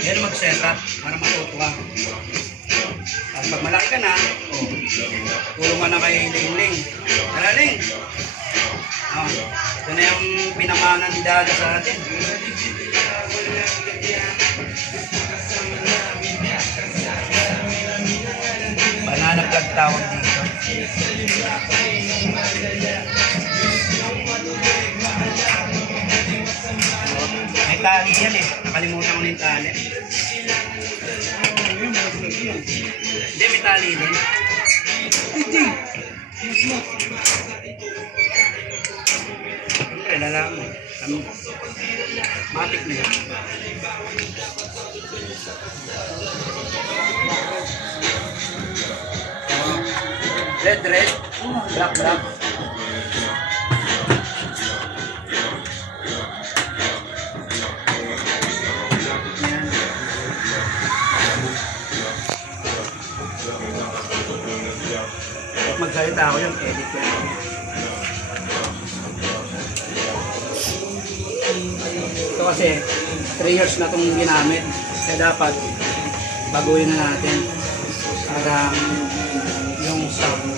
Yan mag-setup para matuto ka. At pag malaki ka na, tulungan na kay Ling-Ling. Tara, Ling! Ito na yung pinamana ni Dada sa atin. Banana plug tawag dito. May tali yan eh. Nakalimutan ko na yung tali. Hindi, may tali din. Lala mo. Matik na yan. Red, black. Magsalita ako yung edit ko. Ito kasi 3 years na itong ginamit. Kaya dapat baguhin na natin para yung sound.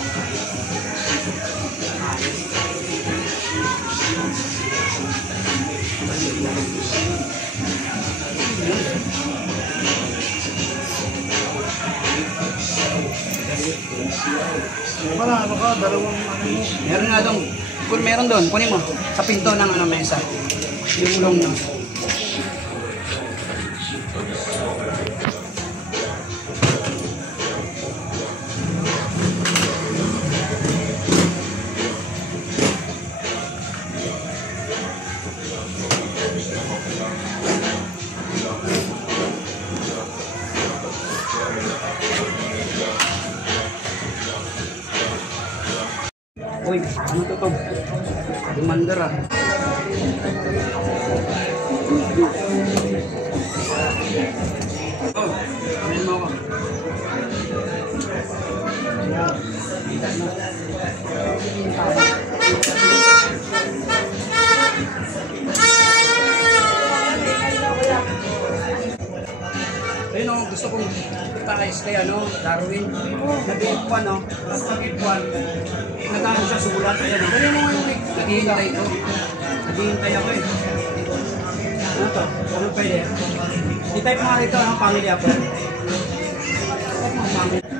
Ano ka? Dalawang ano mo? Meron nga doon. Kung meron doon, kunin mo. Sa pinto ng mesa. Yung long na. Uy, ano to? Demandar ah. Oh, amin mo ako. Ayun o, gusto kong itakais kay Darwin. Nag-ipuan o. Tapos nag-ipuan. Nagano siya sulat. Ayan o. Dali mo ngayon eh. Naghihintay ko. Naghihintay ako eh. Ano to? Ano pwede? Di tayo mga rito, family apple. Family.